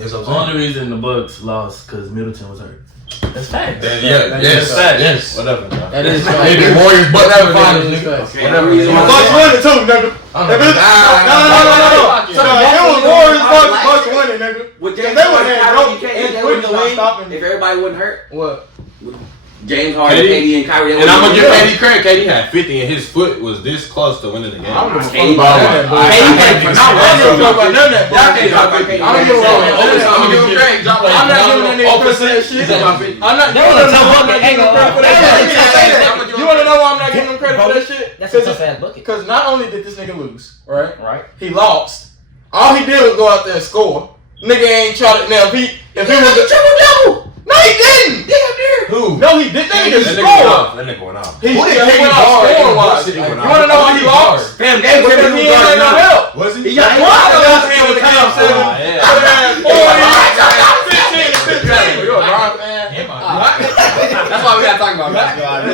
Yes, I'm saying. Only reason the Bucks lost because Middleton was hurt. That's fact. Yes. Whatever. That is fact. Maybe Warriors, but never finals, nigga. Whatever. Bucks won it too, nigga. No. So it was Warriors, Bucks winning, nigga. With James Harden, if everybody wasn't hurt. What? James Harden, KD, and Kyrie. And I'm gonna give KD credit. KD had 50 and his foot was this close to winning the game. I don't give a KD fuck about none of that. Y'all can't talk about KD. I don't give a fuck. I'm gonna give him credit. I'm not giving that nigga credit for that shit. I'm not giving him credit for that shit. You wanna know why I'm not giving him credit for that shit? That's a tough ass bucket. Because not only did this nigga lose, right? Right. He lost. All he did was go out there and score. Nigga ain't trying to. Now, if he was a triple-double. No, he didn't. Who? No, he didn't. That nigga scored. That nigga went out. He went out scoring-wise. You wanna know why he lost? Fam, Because he ain't had no help. Was he? He got one of us in the game 7. 15 to 15. You a Bron fan? That's why we gotta talk about basketball.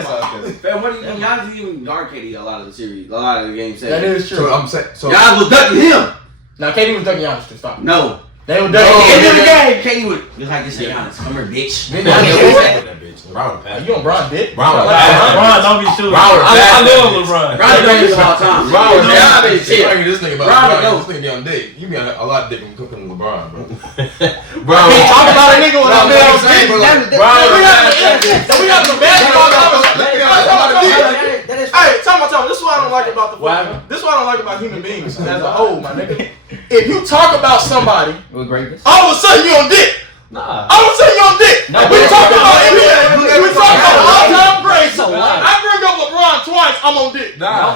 Fam, what do you Giannis didn't even guard KD a lot of the series, a lot of the games. That is true. So I'm saying, Giannis was ducking him. Now, KD was ducking Giannis to stop. No. They were ducking At the end of the him. game, KD would just like this. Giannis, come here, bitch. You on Bron, bitch? Bron, don't be shooting. I love LeBron. Bron the greatest of all time. This nigga about LeBron. This nigga be on dick. You be on a lot of dick when cooking with LeBron, bro. Bro, talk about a nigga when I'm on dick. We have some basketball conversation. Hey, tell me, this is what I don't like about the fucking. This is what I don't like about human beings as a whole, my nigga. If you talk about somebody, with greatness, all of a sudden you on dick. Nah. All of a sudden you on dick. No, we talk about NBA. We talk about all-time greats. So what? I bring up LeBron twice. I'm on dick. Nah.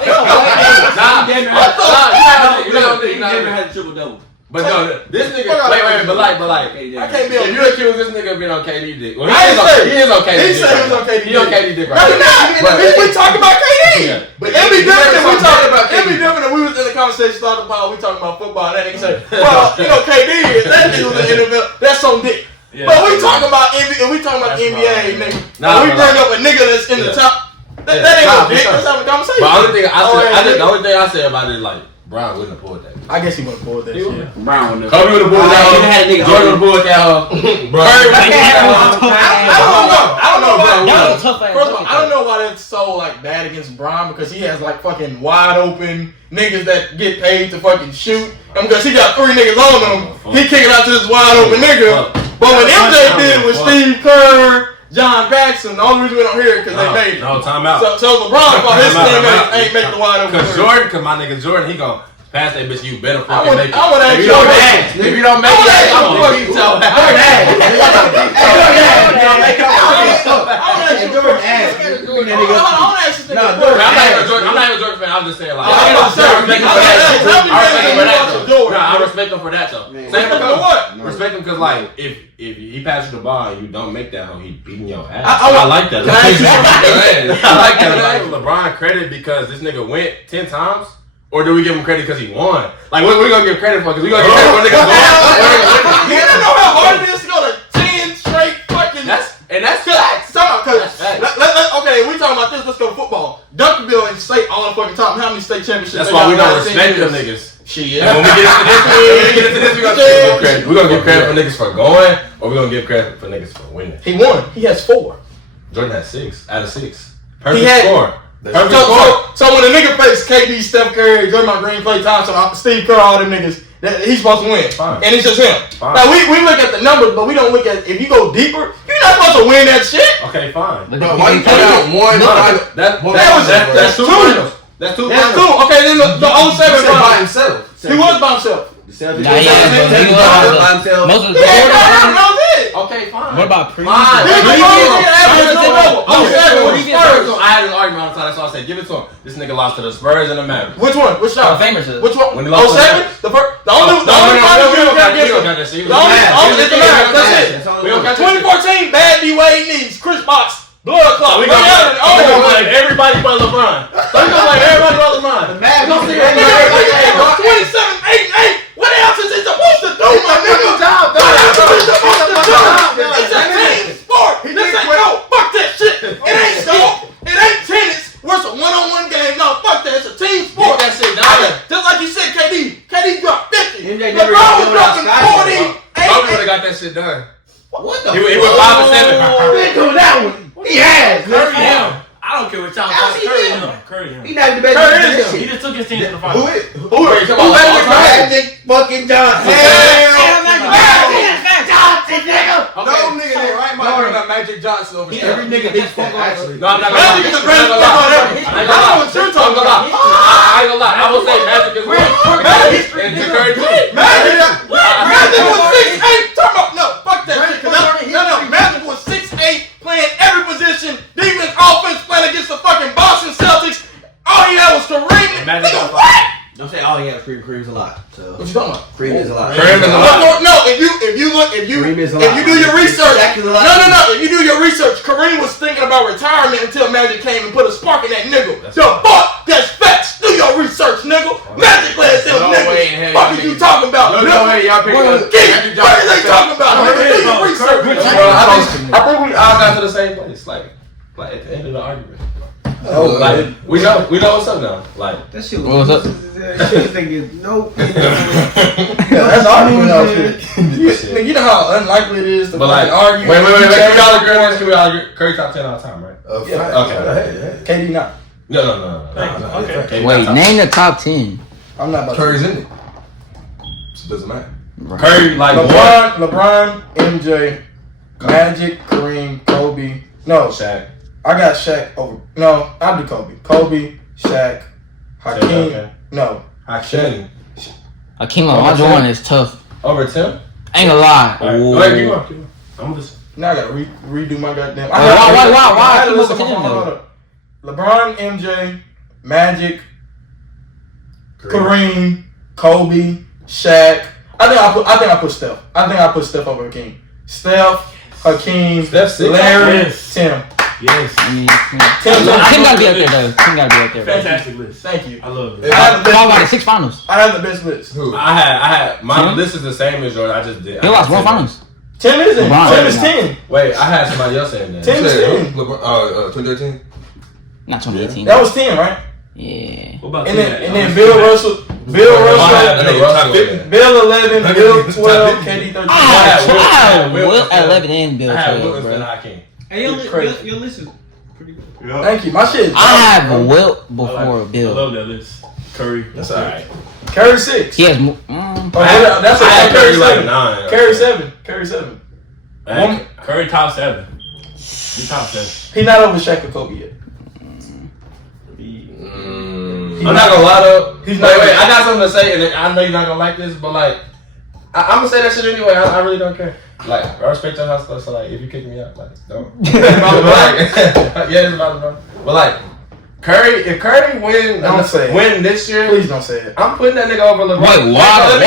He never had a triple-double. But no, this nigga. Wait, but like, I can't be on if you accuse this nigga of being on KD dick, well, he is on KD dick. He said he was on KD dick. He on KD dick No, right he now. not. We talk about KD. But it'd be different if we talk about KD. It'd be different if we was in the conversation talking about we talking about football and that nigga say, well, you know, KD is that nigga was in the NFL. That's on dick. Yeah, but we talking about NBA. We talking about the NBA, nigga. Nah, we bring up a nigga that's in the top. That ain't no dick. Let's have a conversation. But the only thing I say about it is like, Bron wouldn't have pulled that. I guess he wouldn't pull that shit. Brown would have. Kobe would have pulled that. Jordan would have pulled that. I don't know. That was a tough ass. First of all, I don't know why that's so like bad against Bron because he has like fucking wide open niggas that get paid to fucking shoot, and because he got 3 niggas on him, he kick it out to this wide open nigga. But when MJ did it with Steve Kerr, John Paxson, the only reason we don't hear it because they made it. No, time out. So LeBron thought his teammates ain't make the wide open. Cause my nigga Jordan, he gon' pass that bitch. You better fucking make it. I would ask If you. you don't make it, I'm gonna beat your ass. I'm not even a Jordan fan. I'm just saying like. I respect him for that though. Respect him because like if he passes the ball and you don't make that home, he beating your ass. I like that. I like that. Like LeBron credit because this nigga went 10 times. Or do we give him credit because he won? Like, what we gonna give credit for? Because we gonna give credit for niggas won. You don't know how hard it is to go to 10 straight fucking. That's facts. Okay, we talking about this. Let's go football. Duncanville and state all the fucking top. How many state championships? That's why we don't respect them niggas. Shit. And when we get into this, we gonna give credit. We gonna give credit for niggas for going, or we gonna give credit for niggas for winning. He won. He has 4. Jordan had 6 out of 6. Perfect score. So when a nigga plays KD, Steph Curry, Draymond Green, Klay Thompson, Steve Kerr, all them niggas, he's supposed to win. Fine. And it's just him. Fine. Now we look at the numbers, but we don't look at if you go deeper, you're not supposed to win that shit. Okay, fine. But why you put out one? That's 2 finals. That's 2 finals. Okay, then the 07 by himself. He was by himself. Okay, fine. What about pre? I had an argument on the time, so I said, give it to him. This nigga lost to the Spurs and the Mavericks. Which one? Which shot? Famous. Which one? When he lost 07? The only finals you got to get him. That's it. 2014, bad D-Wade knees, Chris Bosh, blood clot. We gonna blame everybody but LeBron. So we gonna blame everybody but LeBron. 27-8-8. What else is he supposed to do, my nigga? What else is he supposed to do? It's a team sport. This ain't fuck that shit. It ain't golf. It ain't tennis. Where's a one-on-one game? No, fuck that. It's a team sport. That shit down. Just like you said, KD dropped 50. MJ never LeBron was got dropping 40. got that shit done. What the? He went 5 and 7. Been doing that one. He has. Curry him. I don't care what y'all How's talk. he Curry doing? him. Curry him. He not even the best. Curry is He just took his team to the final. Who Magic fucking Johnson. Johnson, nigga. No nigga did right. My nigga got Magic Johnson over here. Every nigga beats fuck actually. No, I'm not gonna lie. Magic is the greatest fuck on ever. I know what you're talking about. I ain't gonna lie. I will say Magic is one. And Curry too. Magic was 6'8". Talk about no. Fuck that shit. No. Magic was 6'8", playing every position, defense, offense, playing against the fucking Boston Celtics. All he had was Kareem. Magic Nigga, what? Don't say all he had was Kareem's a lot. So What you talking about? Kareem is a lot. Kareem is a lot. No, if you do your research, no, if you do your research, Kareem was thinking about retirement until Magic came and put a spark in that nigga. That's facts. Do your research, nigga. Magic players tell niggas. Fuck is you talking about? No way, y'all picking up Magic Johnson. What are they talking about? Nigga, do your research. I think we all got to the same place. Like at the end of the argument. Like we know what's up now. Like That shit What was up? That shit thinking nope. That's argument shit. You know how unlikely it is to but like argue. wait. Can we all agree on this? Can we all agree? Curry top 10 all the time, right? Okay. KD not. No. Okay. Wait, name the top 10. I'm not about Curry's in it. So it doesn't matter. Curry like LeBron, MJ, Magic, Kareem, Kobe. No, Shaq. I got Shaq over. No, I do Kobe. Kobe, Shaq, Hakeem. Okay. No, Hakeem. Hakeem Olajuwon is tough. Over Tim? Ain't gonna lie. Wait, keep on. I'm just. now I gotta redo my goddamn. Why? I had to Keep listen on from Hakeem, hold up. LeBron, MJ, Magic, Kareem, Kobe, Shaq. I think I put Steph. I think I put Steph over Hakeem. Steph, Hakeem, Steph six. Larry, Yes. Tim. Yes. Tim gotta be up there though. Tim gotta be up there. Fantastic list. Thank you. I love it. I had the Y'all got best 6 finals. I had the best list. Who? I had my Tim? list is the same as yours. I just did. They lost 1 finals. Tim isn't. LeBron. Tim is 10. Wait, I had somebody else saying that. Tim is 10. 2013? Not 2018. That was 10, right? Yeah. What about And that? then Bill Russell, Russell. Bill 11, Bill 12, KD 13. I had Will at 11 and Bill I had 12, Wilson and bro. Hakeem. Hey, your list is pretty good. Thank you. My shit is I have Wilt I before I Bill. love that list. Curry. That's alright. Curry 6. He has. That's I had Curry Curry like 7. 9. Curry 7. Curry 7. Curry top 7. You top 7. He not over Shaq or Kobe yet. I'm not gonna lie though. He's Wait, not- I got something to say, and I know you're not gonna like this, but like, I'm gonna say that shit anyway. I really don't care. Like, I respect your house stuff, so like, if you kick me out, like, don't. But, like, yeah, it's about LeBron. But like, Curry, if Curry win this year, Please don't say it. I'm putting that nigga over LeBron. Wait, water.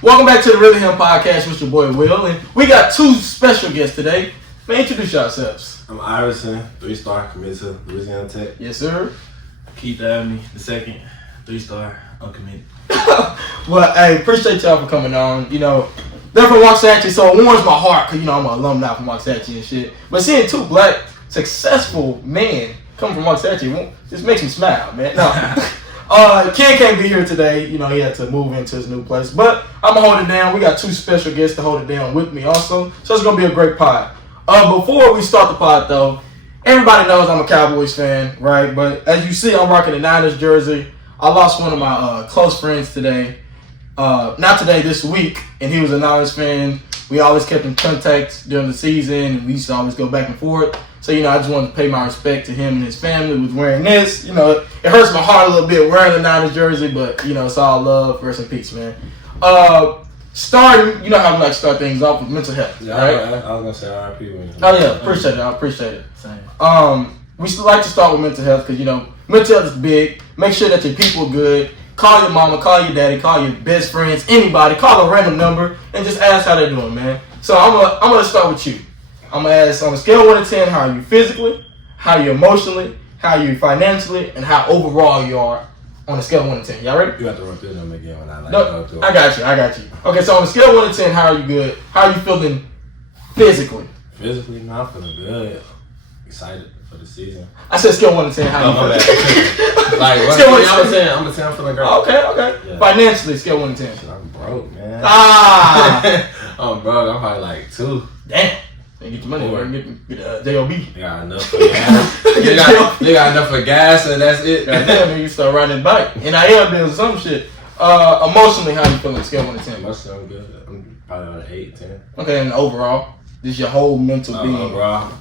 Welcome back to the Really Him podcast with your boy Will, and we got 2 special guests today. Man, introduce yourselves. I'm Iverson, 3-star, committed to Louisiana Tech. Yes, sir. Keith Abney, the second. 3-star, uncommitted. Well, hey, appreciate y'all for coming on. You know, they're from Waxahachie, so it warms my heart because, you know, I'm an alumni from Waxahachie and shit. But seeing 2 black, successful men come from Waxahachie just makes me smile, man. No. Kenn can't be here today. You know, he had to move into his new place. But I'm going to hold it down. We got 2 special guests to hold it down with me also. So it's going to be a great pod. Before we start the pod, though, everybody knows I'm a Cowboys fan, right? But as you see, I'm rocking the Niners jersey. I lost one of my close friends today. Not today, this week. And he was a Niners fan. We always kept in contact during the season. And we used to always go back and forth. So, you know, I just wanted to pay my respect to him and his family with wearing this. You know, it hurts my heart a little bit wearing the Niners jersey. But, you know, it's all love. Rest in peace, man. Starting, you know how we like to start things off with mental health, Yeah, right? I was gonna say RIP when you. Oh yeah, appreciate it. I appreciate it. Same. We still like to start with mental health because, you know, mental health is big. Make sure that your people are good. Call your mama, call your daddy, call your best friends, anybody. Call a random number and just ask how they're doing, man. So I'm gonna start with you. I'm gonna ask on a scale of 1 to 10, how are you physically, how are you emotionally, how are you financially, and how overall you are on a scale of 1 to 10. Y'all ready? You have to run through them again when I like No, go through. I got you. Okay, so on a scale of 1 to 10, how are you good? How are you feeling physically? Physically, no, I'm feeling good. Excited for the season. I said scale 1 to 10. How you my feel? bad. Like, what? Scale 1 to I'm 10. saying, I'm gonna say I'm feeling great. Okay. Yeah. Financially, scale 1 to 10. Shit, I'm broke, man. Ah. I'm broke. I'm probably like 2. Damn. They get your money, or get JOB. They got enough for gas. they got enough for gas, and that's it. Goddamn, man, you start riding a bike. NIL bills or some shit. Emotionally, how you feeling? Scale 1 to 10. Emotionally, I'm good. I'm probably on 8, 10. Okay, and overall, just your whole mental being. Overall,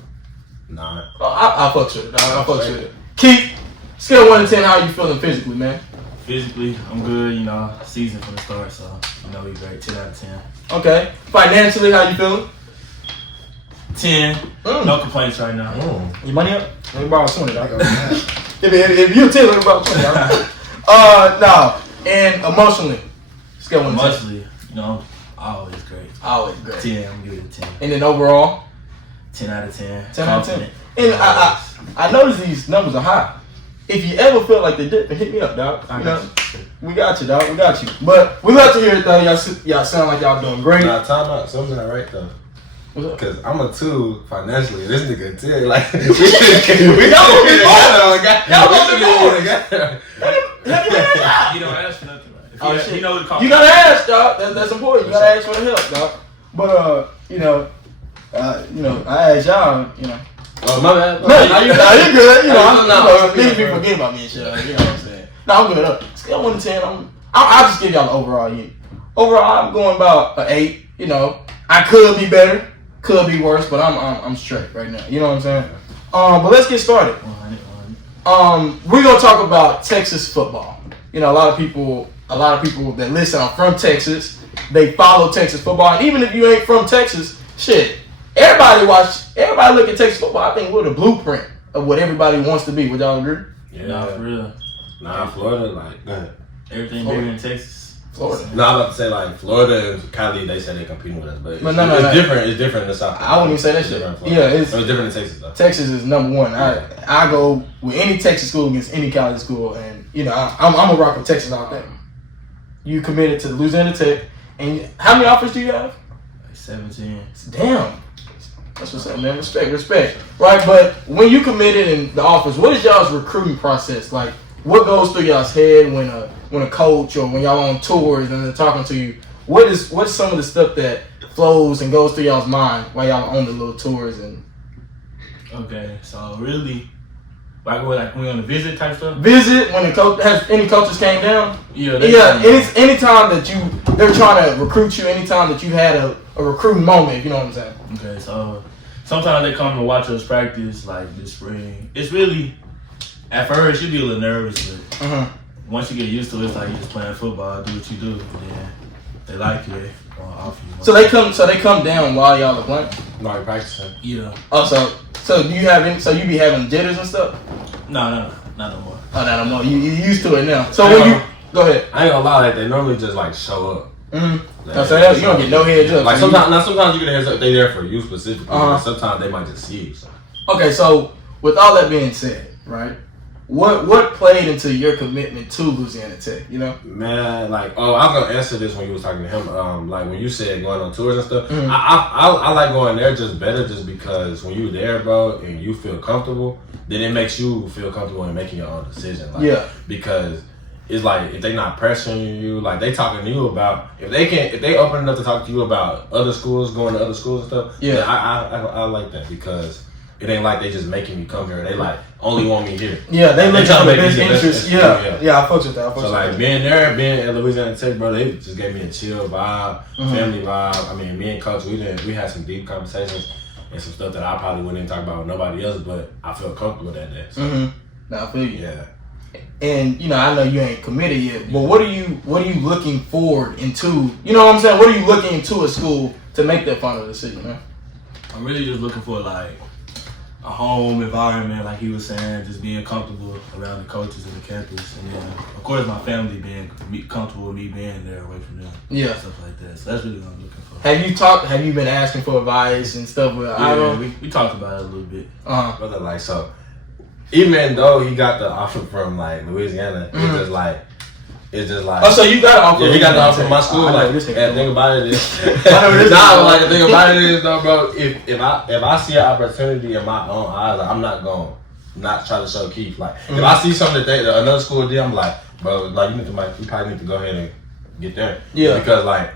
9. Oh, I fucks with it. I fucks with it. Keith, scale 1 to 10, how you feeling physically, man? Physically, I'm good. You know, season from the start, so you know we great. 10 out of 10. Okay. Financially, how you feeling? 10. No complaints right now. Your money up? Let me borrow 20. If you're 10, let me borrow 20. No. And emotionally, scale 1 to 10. Emotionally, you know, always great. Always great. 10. I'm giving it a 10. And then overall, 10 out of 10. 10 out of 10. And I notice these numbers are high. If you ever feel like they dip, hit me up, dog. You know, we got you, dog. We got you. But we love to hear it, though. Y'all sound like y'all doing great. Nah, time out. Something's not right though. Because I'm a 2 financially. This nigga 10. Like we don't get together. You don't ask for nothing, right? Oh, shit. You know what it costs. You gotta ask, dog. That's important. You gotta ask for the help, dog. But I asked y'all, Oh, my bad. No, you good. No, Niggas be forgetting about me and shit. You know what I'm saying? No, I'm good. Scale 1 to 10. I'll just give y'all the overall. Overall, I'm going about an 8. You know, I could be better, could be worse, but I'm straight right now. You know what I'm saying? But let's get started. We're gonna talk about Texas football. You know, a lot of people that listen are from Texas. They follow Texas football, and even if you ain't from Texas, shit. Everybody look at Texas football. I think we're the blueprint of what everybody wants to be. Would y'all agree? Yeah, Nah, for real. Nah, Florida, like, go ahead. Everything bigger in Texas. Florida. No, I'm about to say like Florida and Cali. They say they competing with us, but no. different. It's different in the South. I wouldn't even say that shit. Yeah, it's different in Texas though. Texas is number one. I go with any Texas school against any college school, and I'm a rock with Texas all day. You committed to Louisiana Tech, and how many offers do you have? Like 17. Damn. That's what's up, man. Respect. Right, but when you committed in the office, what is y'all's recruiting process? Like, what goes through y'all's head when a coach or when y'all on tours and they're talking to you? What's some of the stuff that flows and goes through y'all's mind while y'all are on the little tours and? Okay, so really, like when we on the visit type stuff. Visit when the coach has any coaches came down. Yeah. Anytime that they're trying to recruit you. Anytime that you had a recruiting moment, if you know what I'm saying. Okay, so sometimes they come to watch us practice like this spring. It's really, at first you be a little nervous, but once you get used to it, it's like you're just playing football, do what you do, and then they like you, they want to offer you. So they come down while y'all are playing? While you're practicing. Yeah. Oh, so do you have any? So you be having jitters and stuff? No, not no more. Oh, not no more. You used to it now. So when you go ahead. I ain't gonna lie, like they normally just like show up. Like, so you don't get no heads up. Like sometimes you get a heads up. They there for you specifically. But sometimes they might just see you. So. Okay, so with all that being said, right? What played into your commitment to Louisiana Tech? You know, man, like I was gonna answer this when you was talking to him. Like when you said going on tours and stuff, I like going there just better, just because when you there, bro, and you feel comfortable, then it makes you feel comfortable in making your own decision. Like, because it's like if they not pressuring you, like they talking to you about if they open enough to talk to you about other schools, going to other schools and stuff. Yeah, I like that because. It ain't like they just making me come here. They like only want me here. Yeah, they look at the best interest. Yeah, I fuck with that. So like being at Louisiana Tech, bro, they just gave me a chill vibe, family vibe. I mean, me and Coach, we had some deep conversations and some stuff that I probably wouldn't even talk about with nobody else, but I felt comfortable that day. So. Now I feel you. Yeah. And I know you ain't committed yet, but what are you looking forward into? You know what I'm saying? What are you looking into a school to make that final decision, man? I'm really just looking for like a home environment, like he was saying, just being comfortable around the coaches and the campus, and then of course my family being comfortable with me being there away from them, stuff like that. So that's really what I'm looking for. Have you been asking for advice and stuff with Ivan? We talked about it a little bit. Brother, like so, even though he got the offer from like Louisiana, it's just like it's just like. Oh, so you got an offer? Yeah, he got the offer from my school. Like, and the thing about it is, the thing about it is though, bro. If I see an opportunity in my own eyes, like, I'm not going not try to show Keith. Like, if I see something that another school did, I'm like, bro, like you probably need to go ahead and get there. Yeah. Because like,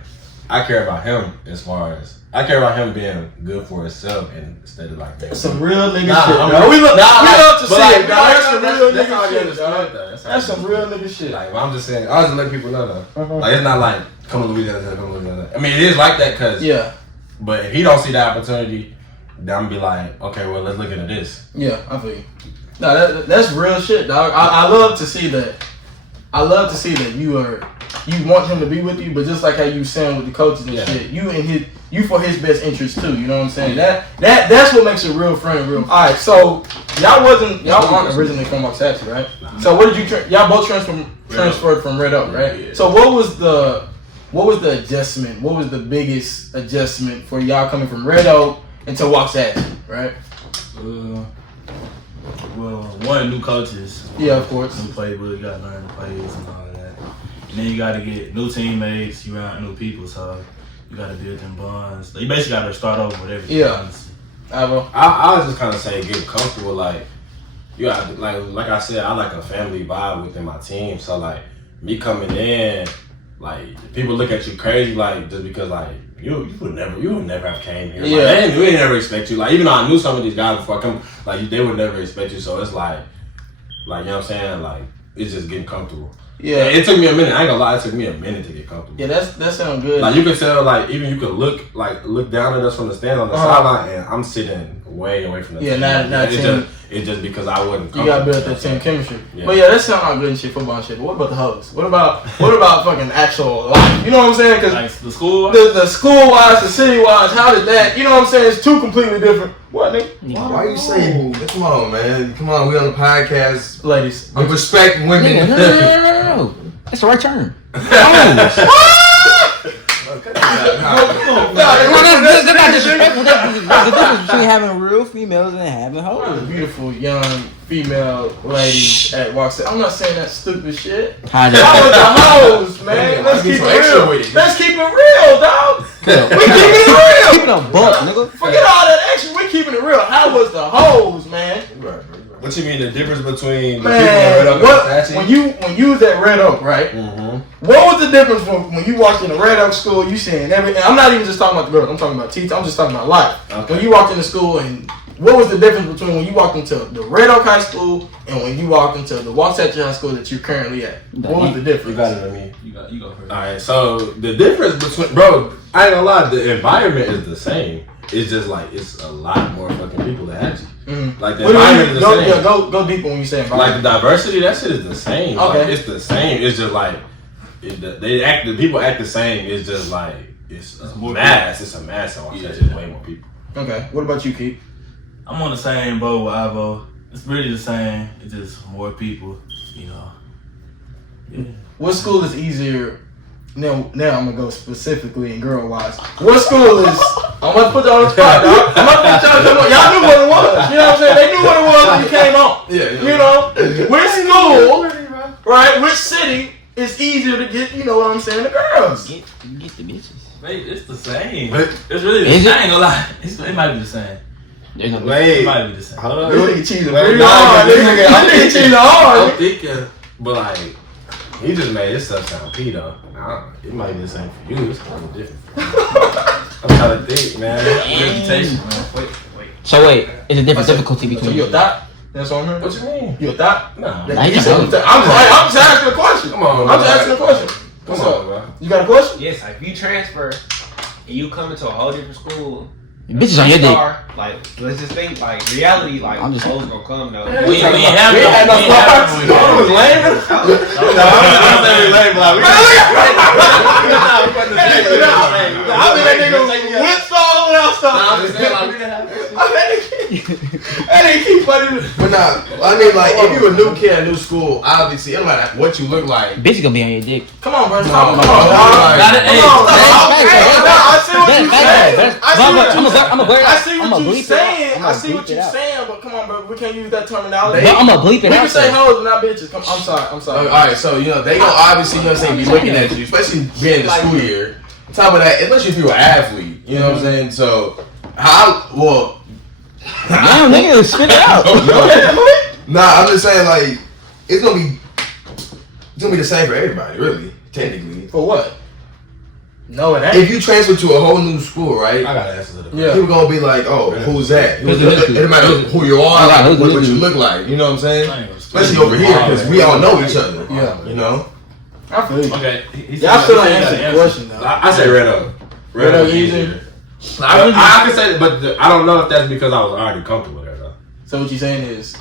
I care about him as far as. I care about him being good for himself instead of like that. Some real nigga shit. We love to see it. That's some real nigga shit. That's some real nigga shit. Like, I'm just saying, I was just letting people know though. Like, it's not like come to Louisiana. I mean, it is like that because But if he don't see the opportunity, then I'm gonna be like, okay, well, let's look into this. Yeah, I feel you. No, that's real shit, dog. I love to see that. I love to see that you want him to be with you, but just like how you saying with the coaches and shit, you for his best interest too. You know what I'm saying? That's what makes a real friend real. All right, so y'all aren't originally from Waxahachie, right? So what did you y'all both transferred from Red Oak, right? Yeah. So what was the adjustment? What was the biggest adjustment for y'all coming from Red Oak into Waxahachie, right? Well, one, new coaches. Yeah, of course. New playbook, you gotta learn the plays and all that. And then you gotta get new teammates, you around new people, so you gotta build them bonds. You basically gotta start over with everything. Yeah. I was just kind of say get comfortable, like you got like I said, I like a family vibe within my team. So like me coming in, like people look at you crazy, like just because like you would never have came here. Yeah. Like, we didn't never expect you. Like even though I knew some of these guys before I come, like they would never expect you. So it's like you know what I'm saying? Like it's just getting comfortable. Yeah, it took me a minute. I ain't gonna lie, it took me a minute to get comfortable. Yeah, that sounds good. Like you could tell, like even you could look down at us from the stand on the sideline, and I'm sitting way away from the team. Yeah, it's just because I wasn't comfortable. You gotta build that team chemistry. Yeah. But yeah, that sounds like good and shit, football and shit. But what about the hoes? What about fucking actual life? You know what I'm saying? Because like the school, the school wise, the city wise, how did that? You know what I'm saying? It's two completely different. What, nigga? Why you saying? Come on, man. Come on, we on the podcast, ladies. I respect women. No. That's the right term. That's not disrespectful. There's a difference between having real females and having hoes. Beautiful young female ladies at Waxahachie. I'm not saying that stupid shit. How was the hoes, man? Let's keep it real. Let's keep it real, dog. We keeping it real. Keep it a buck, nigga. Forget all that extra. We keeping it real. How was the hoes, man? What you mean the difference between the people at Red Oak and Waxahachie? When you was at Red Oak, right? Mm-hmm. What was the difference when you walked in the Red Oak school? You seeing everything. I'm not even just talking about the girls. I'm talking about teachers. I'm just talking about life. Okay. When you walked into school, and what was the difference between when you walked into the Red Oak High School and when you walked into the Waxahachie High School that you're currently at? What was the difference? You got it, I mean. You go first. All right. So the difference between, bro, I ain't gonna lie. The environment is the same. It's just like it's a lot more fucking people that have you. Mm-hmm. Like the environment is the same. Yeah, go deeper when you say environment. Like the diversity, that shit is the same. Okay, like, it's the same. It's just like the people act the same. It's just like it's a mass. It's a mass. So it's way more people. Okay, what about you, Keith? I'm on the same boat with Ivo. It's really the same. It's just more people. You know. Yeah. What school is easier? Now I'm gonna go specifically in girl wise. What school is? I'm gonna put y'all on the spot, dog. I'm gonna put y'all knew what it was. You know what I'm saying? They knew what it was when you came on. Yeah. You know, which school, right? Which city is easier to get? You know what I'm saying? The girls. Get the bitches. Mate, it's the same. It's really the same. I ain't gonna lie. It might be the same. Wait, it might be the same. Hold on. This nigga cheating pretty hard. I'm thinking cheating hard. I'm thinking, but like. He just made this stuff sound P though. It might be the same for you. It's kind of different. I'm trying to think, man. Reputation, man. Wait. So wait, is a different difficulty between you? So you a thot? That's what I'm hearing. What you mean? You a thot? No. I'm just asking a question. Come on. I'm just asking a question. What's up, bro? You got a question? Yes. If you transfer and you come into a whole different school. Bitches on your dick. Like, let's just think, like, reality, like, hoes gonna come, though. We had no stars. It was lame. No, I'm not saying lame, but like, I mean, that nigga with stars without stars. I'm just saying, like, we didn't have that ain't keep funny. But nah, I mean, like, if you a new kid at a new school, obviously, it don't matter what you look like. Bitch gonna be on your dick. Come on, bro. I see what you're saying, but come on, bro. We can't use that terminology. I'm gonna bleep it out. We can say hoes, but not bitches. I'm sorry. All right, so they gonna obviously, be looking at you, especially being in the school year. On top of that, especially if you're an athlete, you know what I'm saying? So damn, nigga, spit it out. Nah, I'm just saying it's gonna be the same for everybody, really, technically. For what? No, it ain't. If you transfer to a whole new school, right? I gotta answer to the People gonna be like, oh, who's that? It doesn't matter who you are, what you look like. You know what I'm saying? Especially over here, because we all know each other. Yeah. You know? I feel you. Okay. Y'all still ain't answered the question, though. I say red up. Red up easy. I can say, but I don't know if that's because I was already comfortable there, though. So what you saying is,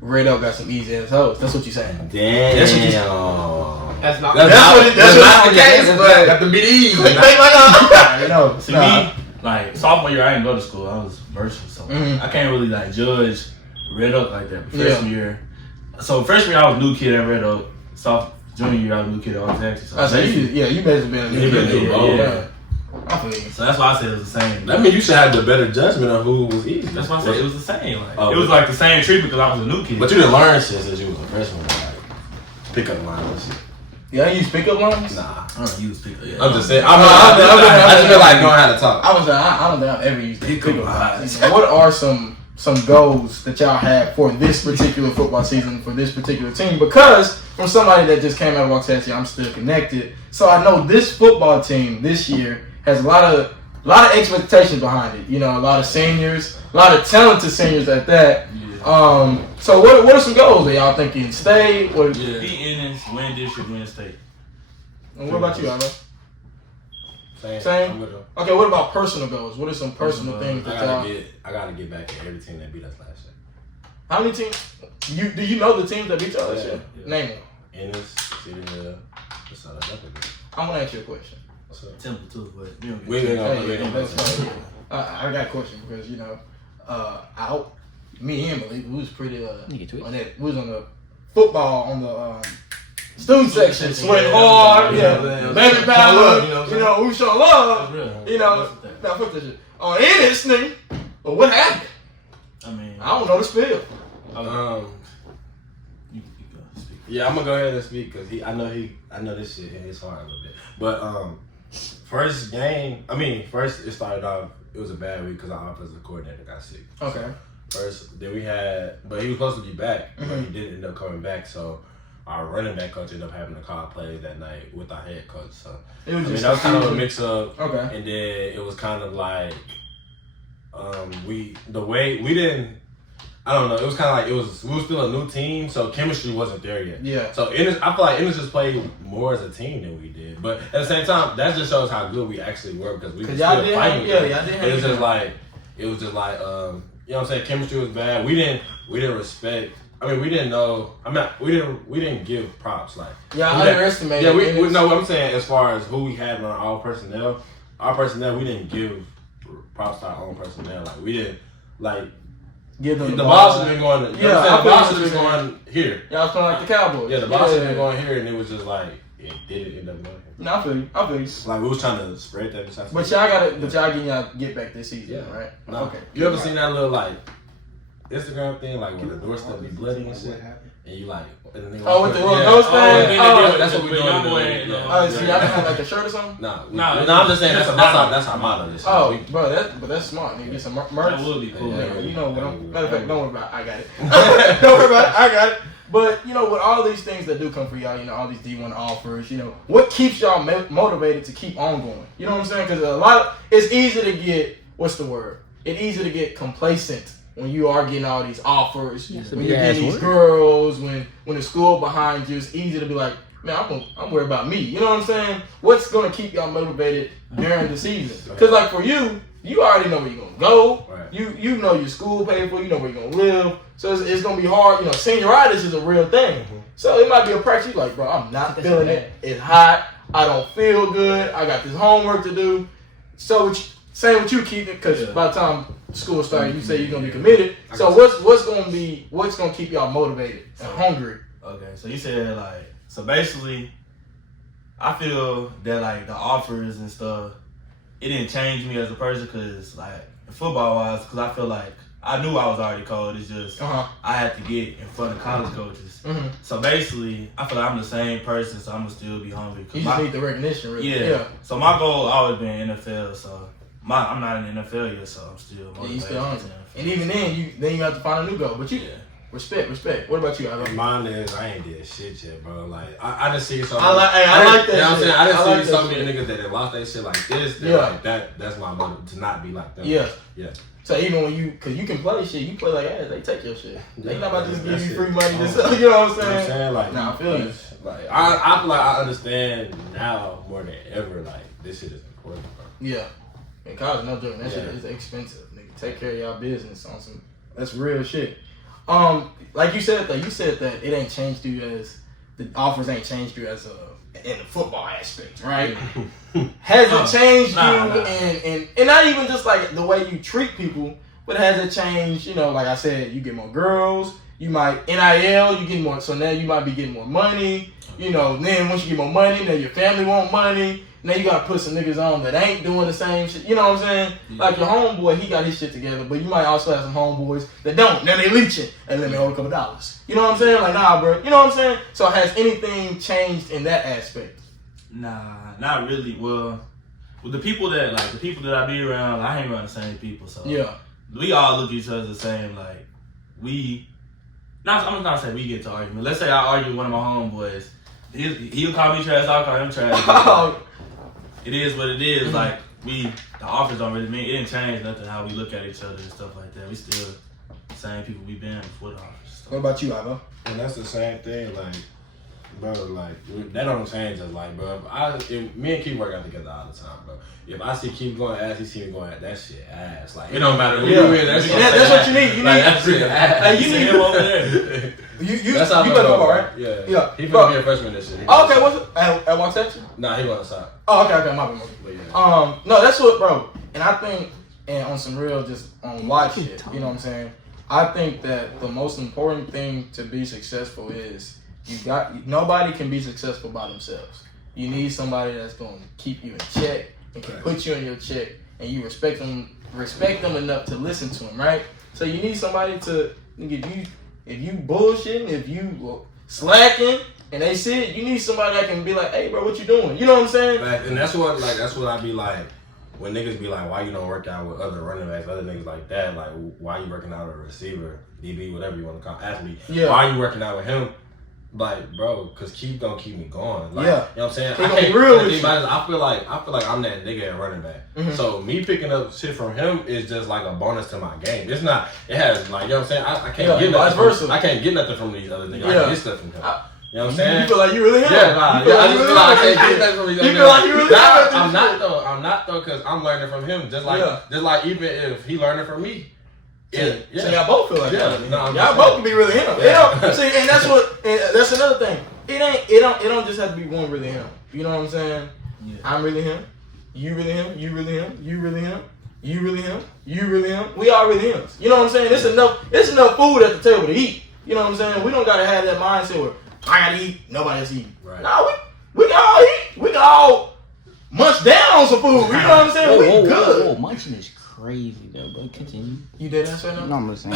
red up got some easy ass hoes. That's what you saying. Damn. That's what you saying. That's not the case, but got to be easy. See me, sophomore year, I didn't go to school. I was virtual, so I can't really judge Red Oak like that. But freshman year, so freshman year I was a new kid at Red Oak. Junior year I was a new kid at Waxahachie. So you basically been a new kid. Yeah. I feel you. So that's why I said it was the same. That means you should have the better judgment of who was easy. That's why I said it was the same. It was the same treatment because I was a new kid. But you didn't learn shit since you was a freshman. Pick up lines and shit. Yeah, I use pickup lines? Nah. I don't use pickup. Yeah. I'm just saying. I just feel like knowing how to talk. I don't think I've ever used pickup lines. What are some goals that y'all have for this particular football season, for this particular team? Because from somebody that just came out of Waxahachie, I'm still connected. So I know this football team this year has a lot of expectations behind it. A lot of seniors, a lot of talented seniors at that. Yeah. So what are some goals that y'all thinking? Stay? Be in this, win district, win state. And what about you, Anna? Same? Okay, what about personal goals? What are some personal things that y'all... I gotta get back at every team that beat us last year. How many teams? Do you know the teams that beat y'all last year? Name them. Ennis, City Hill, I'm gonna ask you a question. What's up? Temple too, but we ain't gonna I got a question because me and Emily, we was pretty on that. We was on the football on the student section, sweating hard, baby power. We was showing love. Now fuck this shit. On Ennis thing, but what happened? I don't know the spill. Yeah, I'm gonna go ahead and speak because I know this shit hit his heart a little bit. But first it started off. It was a bad week because our offensive coordinator got sick. Okay. Then we had, but he was supposed to be back, but he didn't end up coming back. So our running back coach ended up having to call plays that night with our head coach. So that was kind of a mix up. Okay. And then it was kind of like we I don't know. It was kind of like we were still a new team, so chemistry wasn't there yet. Yeah. So I feel like Ennis just played more as a team than we did, but at the same time, that just shows how good we actually were because we were still fighting. Y'all did. It was just like you know what I'm saying? Chemistry was bad. We didn't respect. We didn't know. We didn't give props. Underestimated. Yeah, we know what I'm saying as far as who we had on our personnel. Our personnel, we didn't give props to our own personnel. We didn't give them the ball should have been going. The ball should have been going here. Y'all was playing like the Cowboys. Yeah, the ball should have been going here, and it was just it didn't end up going here. No, I feel you. We was trying to spread that. But y'all get back this season, right? No. Okay. You ever seen that little Instagram thing where the doorstep be bloody and shit, and you with the little nose thing? That's what we doing. So y'all didn't have a shirt or something? No, I'm just saying that's our motto. But that's smart. Nigga, get some merch. That would be cool. Matter of fact, don't worry about it. I got it. Don't worry about it. I got it. But with all these things that do come for y'all, all these D1 offers, what keeps y'all motivated to keep on going? You know what I'm saying? Because it's easy to get It's easy to get complacent when you are getting all these offers, when you're getting these girls, when the school behind you. It's easy to be like, man, I'm worried about me. You know what I'm saying? What's gonna keep y'all motivated during the season? Because for you already know where you're gonna go. Right. You know your school paid for. You know where you're gonna live. So it's gonna be hard. Senioritis is a real thing. Mm-hmm. So it might be a practice. You're like, bro, I'm not feeling it. It's hot. I don't feel good. I got this homework to do. So same with you, Keith, because by the time school starts, you say you're gonna be committed. So what's gonna keep y'all motivated and hungry? Okay, so you said so basically, I feel that the offers and stuff it didn't change me as a person because, like, football-wise, because I feel like I knew I was already cold. It's just I had to get in front of college coaches. Mm-hmm. So basically, I feel like I'm the same person, so I'm going to still be hungry. You just need the recognition, really. Yeah. So my goal always been NFL, so I'm not in the NFL yet, so I'm still motivated. You still hungry. And even then, you have to find a new goal. But you, respect. What about you, Ivan? Mine is, I ain't did shit yet, bro. Like, I just see something. I like that. You know what I'm saying? I just like see so many niggas that lost that shit like this. Like, that's my motive, to not be like them. Yeah. Yeah. So even when because you can play shit, you play like ass, they take your shit. They not about to just give you free money to sell, you know what I'm saying? Like, nah, I feel you. Like, I feel like I understand now more than ever, like, this shit is important, bro. Yeah. And college, no joke, that shit is expensive. Nigga, take care of y'all business on some, that's real shit. Like you said that it ain't changed you as, the offers ain't changed you as in the football aspect, right? Has it changed you and not even just like the way you treat people, but has it changed, you know, like I said, you get more girls, you might, NIL, you get more, so now you might be getting more money, you know, then once you get more money, then your family want money, now you gotta put some niggas on that ain't doing the same shit, you know what I'm saying? Yeah. Like your homeboy, he got his shit together, but you might also have some homeboys that don't, now they leeching, and let me hold a couple dollars. You know what I'm saying? Like, nah, bro, you know what I'm saying? So has anything changed in that aspect? Nah, not really. Well, with the people that I be around, I hang around the same people, so yeah, we all look at each other the same. Like I'm not saying we get to argument. Let's say I argue with one of my homeboys, he'll call me trash, I'll call him trash. It is what it is. Like the offers don't really mean it didn't change nothing how we look at each other and stuff like that. We still the same people we been before the offers. What about you, Ivo? And that's the same thing, like. Bro, like, that don't change us, like, bro. If me and Keith work out together all the time, bro. If I see Keith going ass, he see me going at that shit ass. Like, it don't matter who you in, that's what you need. You like, need that shit ass. Hey, you need him over there. You play football, right? Yeah. He finna be a freshman this year. Oh, okay, what's it? At Waxahachie? Nah, he wasn't side. Oh, okay, my bad. No, that's what, bro. And I think, and on some real, just on life shit, you know what I'm saying? I think that the most important thing to be successful is nobody can be successful by themselves. You need somebody that's going to keep you in check and can put you in your check, and you respect them enough to listen to them, right? So you need somebody to, if you bullshitting, if you slacking, and they see it, you need somebody that can be like, hey, bro, what you doing? You know what I'm saying? And that's what I be like, when niggas be like, why you don't work out with other running backs, other niggas like that, like, why you working out with a receiver, DB, whatever you want to call, ask me, why you working out with him? Like, bro, cause Keith gonna keep me going. Like, you know what I'm saying? I feel like I'm that nigga at running back. Mm-hmm. So me picking up shit from him is just like a bonus to my game. It has like, you know what I'm saying? I can't get nothing. I can't get nothing from these other niggas. I can get stuff from him. You know what I'm saying? You feel like you really him? Yeah, I just feel like I can't get nothing from these other niggas. You feel like you really him? I'm not though, cause I'm learning from him. Just like even if he learning from me. Yeah. So y'all both feel like that. No, y'all both can be really him. Yeah. See, and that's another thing. It don't just have to be one really him. You know what I'm saying? Yeah. I'm really him. You really him. You really him. You really him. You really him. You really him. We all really him. You know what I'm saying? It's enough food at the table to eat. You know what I'm saying? We don't gotta have that mindset where I gotta eat, nobody else eating. Right. No, we can all eat. We can all munch down on some food. You know what I'm saying? We good. Whoa, munching is crazy though, but continue. You did that right now? No, I'm just saying.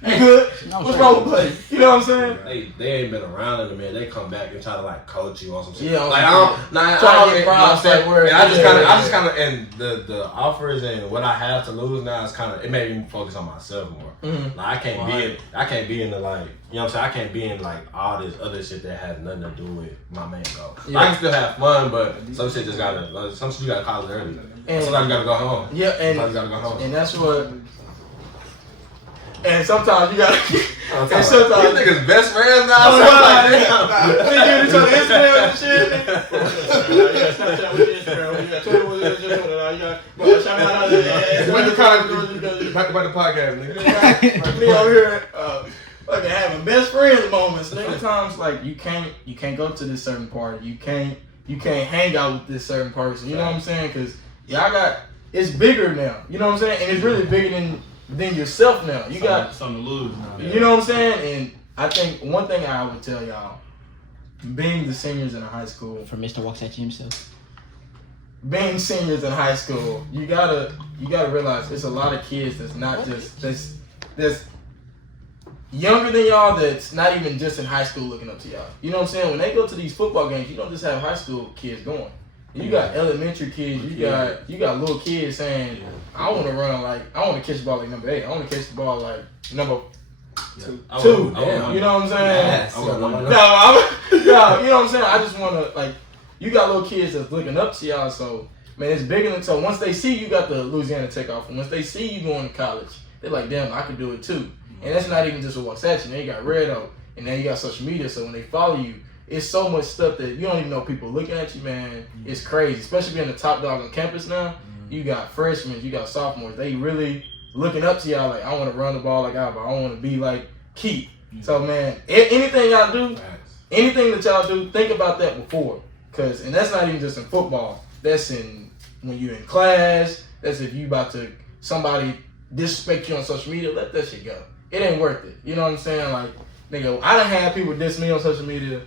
You good? What's wrong with buddy? You know what I'm saying? They ain't been around in a minute. They come back and try to like coach you on some shit. Yeah, like I just kind of and the offers and what I have to lose now is kind of, it made me focus on myself more. Mm-hmm. Like I can't be in the like, you know what I'm saying? I can't be in like all this other shit that has nothing to do with my main goal. Yeah. I can still have fun, but some shit you gotta call it early. And sometimes you gotta go home. Yeah, and that's what. And sometimes you gotta. And sometimes these niggas best friends now. We give each other Instagram and shit. Yeah, Snapchat with Instagram. Yeah, Twitter with Twitter. Back about the podcast, nigga. Me over here, fucking having best friends moments. Sometimes like you can't go to this certain party. You can't hang out with this certain person. You know what I'm saying? Because it's bigger now. You know what I'm saying? And it's really bigger than yourself now. You got something to lose now. You know what I'm saying? And I think one thing I would tell y'all, being the seniors in a high school. For Mr. Waxahachie himself. Being seniors in high school, you gotta realize it's a lot of kids that's not just that's younger than y'all that's not even just in high school looking up to y'all. You know what I'm saying? When they go to these football games, you don't just have high school kids going. You got elementary kids. You got little kids saying, "I want to run like I want to catch the ball like number 8. I want to catch the ball like number 2." You know what I'm saying? You know what I'm saying? I just want to like. You got little kids that's looking up to y'all, so man, it's bigger than so. Once they see you got the Louisiana Tech offer, once they see you going to college, they're like, "Damn, I could do it too." And that's not even just with Waxahachie. Now you got Redo, and then you got social media. So when they follow you, it's so much stuff that you don't even know people looking at you, man. It's crazy, especially being the top dog on campus now. You got freshmen, you got sophomores. They really looking up to y'all like, I want to run the ball like Albert. I want to be like Keith. So man, anything y'all do, anything that y'all do, think about that before. And that's not even just in football. That's in when you're in class. That's if you about to somebody disrespect you on social media. Let that shit go. It ain't worth it. You know what I'm saying? Like, nigga, I done had people diss me on social media.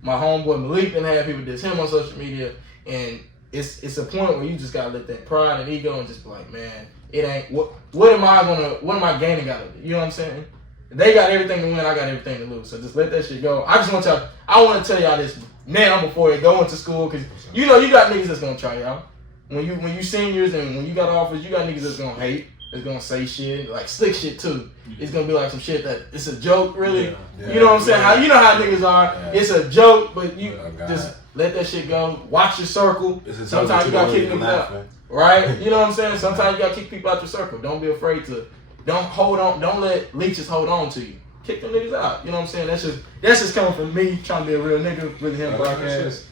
My homeboy Malik done had people diss him on social media. And it's a point where you just gotta let that pride and ego and just be like, man, it ain't what am I gaining out of it? You know what I'm saying? They got everything to win, I got everything to lose. So just let that shit go. I want to tell y'all this now before they go into school, because you know you got niggas that's gonna try y'all. When you seniors and when you got offers, you got niggas that's gonna hate, that's gonna say shit, like slick shit too. It's gonna be like some shit that it's a joke, really. You know what I'm saying? How you know how niggas are. It's a joke, but you just let that shit go. Watch your circle. Sometimes you gotta kick niggas out. Right? You know what I'm saying? Sometimes you gotta kick people out your circle. Don't be afraid to don't let leeches hold on to you. Kick them niggas out. You know what I'm saying? That's just coming from me trying to be a real nigga, really him podcast.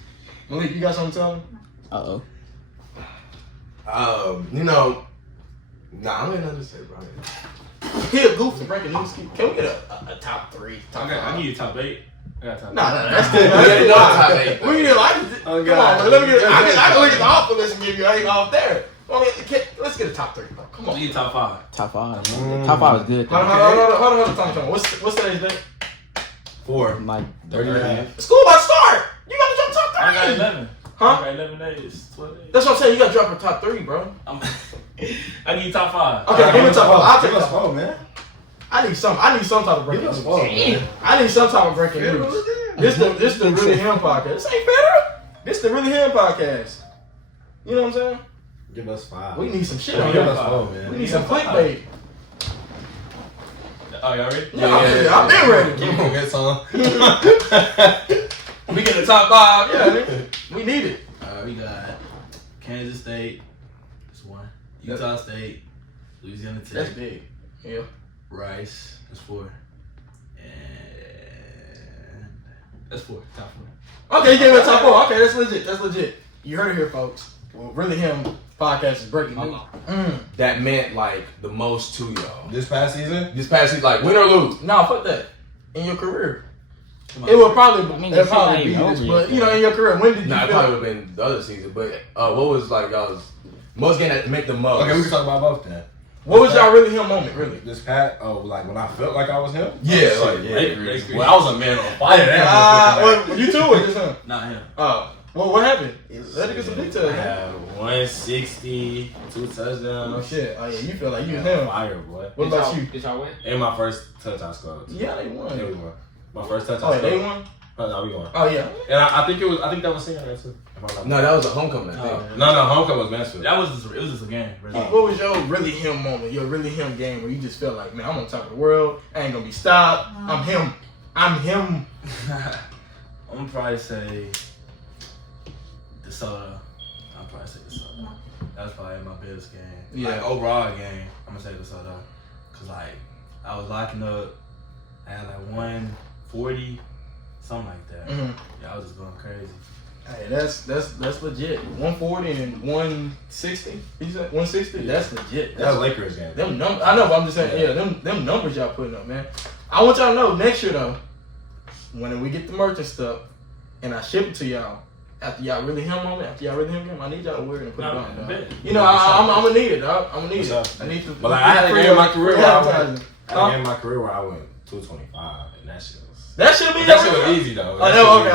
Malik, you got something to tell him? You know, I don't even know to say, bro. He a goof to breaking news. Can we get a top 3? I need a top 8. I got top 8. Nah, that's the top 8. We need like, come on, man, let me get. I can look at the offer list and give you 8 off there. Let's get a top 3, bro. Come on. Need top 5. Top 5. Top 5 is good. Hold on. What's today's date? 4. Like 30. School about to start. You gotta jump top 3. I got 11. Huh? I got 11 days. 12 days. That's what I'm saying. You gotta drop a top 3, bro. I need top 5. Okay, give me top 5. I'll take us top 5, man. I need some type of breaking news. I need some type of breaking news. This the Really Him podcast. This ain't better. This the Really Him podcast. You know what I'm saying? Give us 5. We need some shit on here. Man. We need some clickbait. Oh, y'all ready? Yeah, I've been ready. Come on, get some. We get the top 5. Yeah, nigga. We need it. We got Kansas State. That's 1. Utah State. Louisiana Tech. That's big. Yeah. Rice. That's 4. And that's 4. Top 4. Okay, you gave it a top 4. Okay, that's legit. You heard it here, folks. Well, Really Him podcast is breaking news. That meant like the most to y'all. This past season, like win or lose. No, fuck that. In your career. It would probably be this, but you know, in your career, when did you it feel probably would have been the other season, but what was like y'all's most game that make the most? okay, we can talk about both then. What was y'all Really Him moment, really? This past, like when I felt like I was him? Yeah, Lakers. Well, I was a man on fire. You too, or just him? Not him. Well, what happened? Let us get some details. I had 160, 2 touchdowns. Oh shit! Oh yeah, you feel like you was Yeah, him. fire, boy. What about you? Did y'all win? In my first touch, I scored. Yeah, they won. Yeah, we won. My first touch, Oh, I yeah, scored. they won. Oh, no, we won. Oh yeah. And I think that was senior there too. No, that was a homecoming. I think. No, homecoming was Mansfield. It was just a game. Really. What was your Really Him moment? Your Really Him game where you just felt like, man, I'm on top of the world. I ain't gonna be stopped. I'm him. I'm gonna probably say DeSoto. I'll probably say DeSoto. That was probably my best game. Yeah. Like overall game, I'm gonna say DeSoto. Cause like I was locking up. I had like 140, something like that. Mm-hmm. Yeah, I was just going crazy. Hey, that's legit. 140 and 160. You said 160. Yeah. That's legit. That was Lakers game. Them numbers. I know, but I'm just saying. Yeah, them numbers y'all putting up, man. I want y'all to know next year though, when we get the merch and stuff, and I ship it to y'all. After y'all Really Him moment, after y'all Really Him game, I need y'all to wear it and put it on, dog. You know, I'm gonna need it, dog. I'm gonna need it. I need to. But like, I had a game in my career where I went. I had a Huh? game in my career where I went 225, and that shit was That shit easy though. Oh, okay.